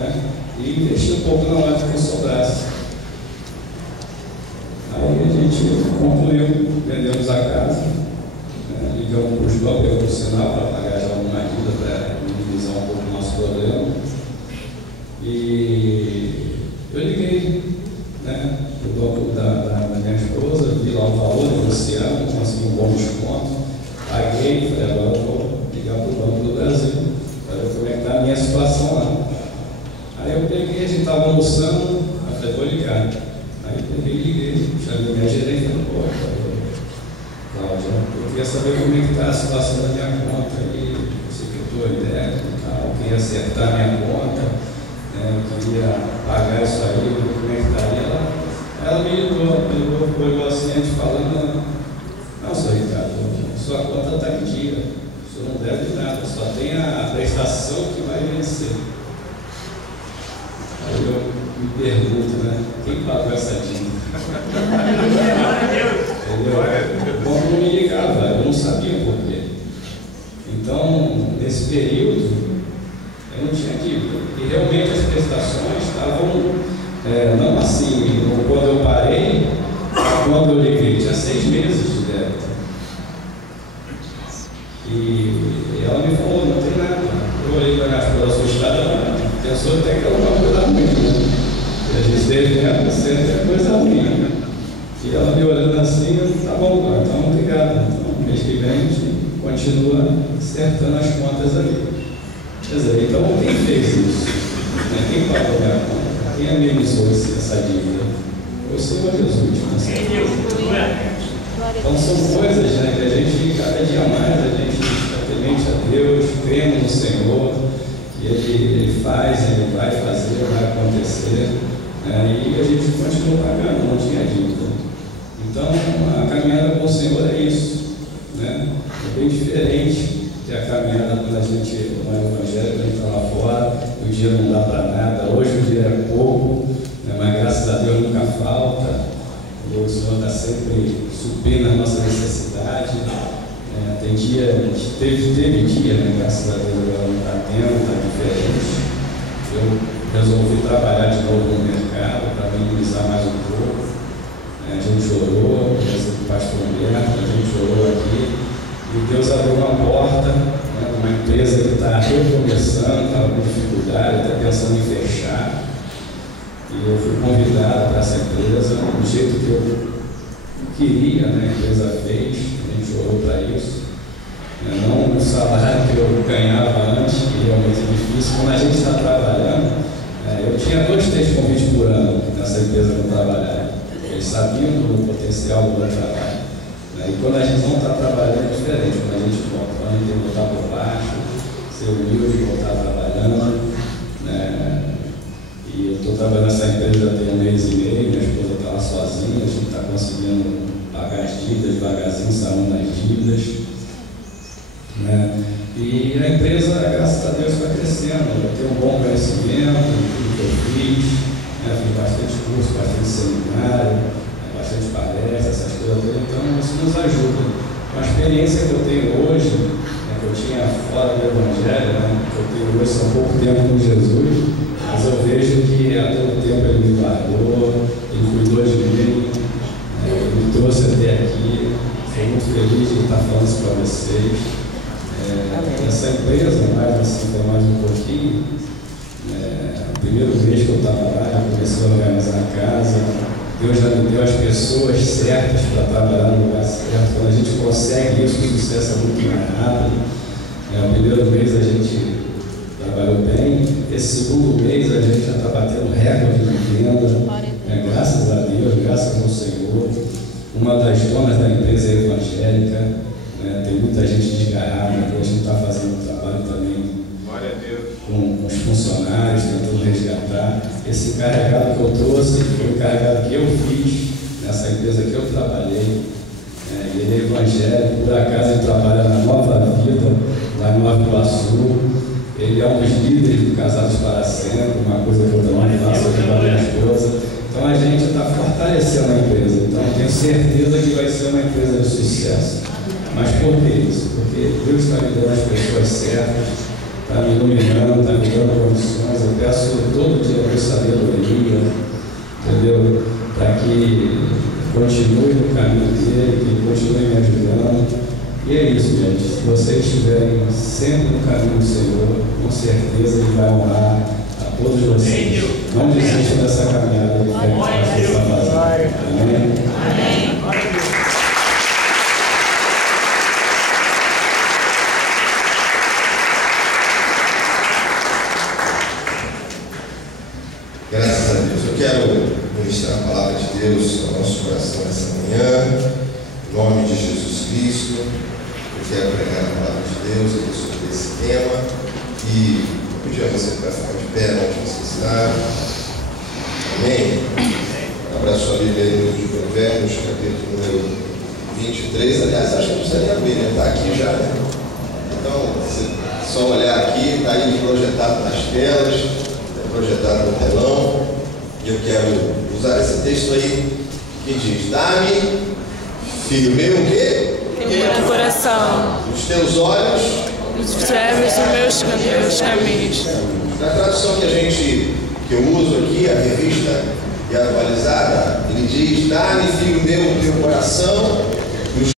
né? E investir um pouco na loja que sobrasse. Aí a gente concluiu, vendemos a casa, né? Ligamos para o João, pegou o sinal para pagar já alguma ajuda para minimizar um pouco o nosso problema. E eu liguei, né, para o banco da minha esposa, vi lá o valor, negociamos, consegui um bom desconto, paguei, falei, agora eu vou ligar para o Banco do Brasil, para ver como é que está a minha situação lá. Aí eu peguei, a gente estava almoçando, eu falei, vou ligar. Aí eu peguei e liguei, chamei minha gerente e falei, pô, Cláudia, eu queria saber como é que está a situação da minha conta aí, você que eu estou elétrico e tal, eu queria acertar a minha conta, né, eu queria pagar isso aí, como é que estaria. Ela me ligou, foi o assistente falando, não, senhor Ricardo, sua conta está em dia, o senhor não deve nada, só tem a prestação que vai vencer. Aí eu me pergunto, né, quem pagou essa dívida? O banco não me ligava, eu não sabia por quê. Então, nesse período, eu não tinha dívida. E realmente as prestações estavam, não assim, quando eu parei, quando eu liguei, tinha 6 meses de débito. E ela me falou, não tem nada. Eu olhei para a minha esposa assustada, pensou até que era uma coisa ruim, né? E a gente devendo sempre é coisa ruim, né? E ela me olhando assim, tá bom, então obrigado. Então, mês que vem a gente continua acertando as contas ali. Quer dizer, então quem fez isso? Quem pagou a minha conta? Quem amenizou essa dívida? Foi o Senhor Jesus. Então são coisas, né, que a gente, cada dia mais, a gente está temente a Deus, cremos no Senhor, que Ele faz, Ele vai fazer, vai acontecer, né, e a gente continua pagando, não tinha dívida. Então a caminhada com o Senhor é isso, né? É bem diferente que a caminhada quando a gente vai no Evangelho, a gente está lá fora, o dia não dá para nada, hoje o dia é pouco, né, mas graças a Deus nunca falta. O Senhor está sempre suprindo a nossa necessidade. Tem dia, teve dia, né? Graças a Deus agora não está tendo, está diferente. Eu resolvi trabalhar de novo no mercado para minimizar mais um pouco. A gente orou, o pastor Humberto, a gente orou aqui, e Deus abriu uma porta, né, uma empresa que está recomeçando, estava com dificuldade, está pensando em fechar. E eu fui convidado para essa empresa, do jeito que eu queria, né? A empresa fez, a gente orou para isso. Não o salário que eu ganhava antes, que realmente é difícil. Quando a gente está trabalhando, eu tinha 2, 3 convites por ano nessa empresa que eu trabalhava. Eles sabiam do potencial do meu trabalho. E quando a gente não está trabalhando é diferente, quando a gente volta, quando a gente tem que voltar por baixo, ser humilde, voltar trabalhando. E eu estou trabalhando nessa empresa tem 1 mês e meio, minha esposa está lá sozinha, a gente está conseguindo pagar as dívidas devagarzinho, saindo das dívidas. E a empresa, graças a Deus, está crescendo. Eu tenho um bom conhecimento em tudo que eu fiz, fiz bastante curso, bastante seminário, bastante palestra, essas coisas todas, então isso nos ajuda. Uma experiência que eu tenho hoje, que eu tinha fora do Evangelho, que eu tenho hoje há pouco tempo com Jesus, mas eu vejo que a todo tempo Ele me guardou, Ele cuidou de mim, Ele me trouxe até aqui. Estou muito feliz de estar falando isso para vocês. Essa empresa, mais um pouquinho, o primeiro mês que eu estava lá, já comecei a organizar a casa. Deus já me deu as pessoas certas para trabalhar no lugar certo. Quando a gente consegue isso, o sucesso é muito mais rápido. O primeiro mês a gente trabalhou bem. Esse segundo mês a gente já está batendo recorde de venda. Graças a Deus, graças ao Senhor. Uma das donas da empresa é evangélica. Tem muita gente desgarrada, a gente está fazendo um trabalho também com os funcionários, tentando resgatar. Esse encarregado que eu trouxe foi o encarregado que eu fiz nessa empresa que eu trabalhei. Ele é evangélico, por acaso ele trabalha na Nova Vida, lá em Nova Iguaçu. Ele é um dos líderes do Casados para Sempre, uma coisa que eu também faço aqui com a minha esposa. Então a gente está fortalecendo a empresa. Então tenho certeza que vai ser uma empresa de sucesso. Mas por que isso? Porque Deus está me dando as pessoas certas, está me iluminando, está me dando condições. Eu peço caminho dele, que ele continue me ajudando. E é isso, gente. Se vocês estiverem sempre no caminho do Senhor, com certeza Ele vai honrar a todos vocês. Não desistam dessa caminhada de fé que vocês estão fazendo. Amém? Amém. Graças a Deus. Eu quero ministrar a palavra de Deus ao nosso coração nessa manhã, em nome de Jesus Cristo. Eu quero pregar a palavra de Deus aqui sobre esse tema e eu pedi a você para ficar de pé onde você está. Amém? Abra sua Bíblia aí no livro de Provérbios, capítulo número 23. Aliás, acho que não precisa nem abrir, né? Está aqui já, né? Então, só olhar aqui, está aí projetado nas telas, projetado no telão, e eu quero usar esse texto aí que diz: dá-me, filho meu, o quê? Meu coração, Os teus olhos, observe os meus caminhos. Na tradução que eu uso aqui, a revista e a atualizada, ele diz: dá-me, filho meu, o teu coração